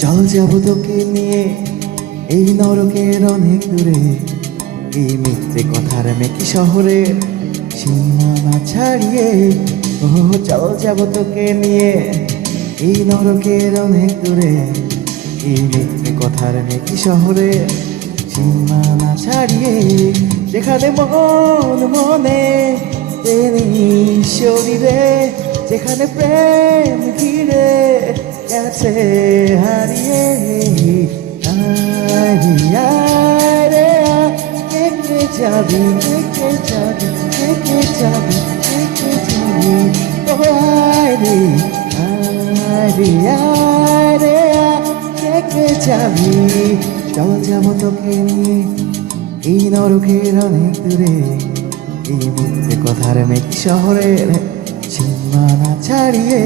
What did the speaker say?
চল যাব তোকে নিয়ে, এই নরকের অনেক দূরে। এই মিথ্যে কথার মেকি শহরে সীমানা ছাড়িয়ে, ও চল যাব তোকে নিয়ে, এই নরকের অনেক দূরে। এই মিথ্যে কথার মেকি শহরে সীমানা ছাড়িয়ে, যেখানে মন মনে শরীরে, যেখানে প্রেম ঘিরে গেছে হারিয়ে রে কে যাবি কে যাবি কে যাবি কে যাবি ও আরে রে কে যাবি চল যাব তোকে নিয়ে এই নরকের অনেক দূরে, এই মিথ্যে কথার মেঘ শহরের সীমানা ছাড়িয়ে।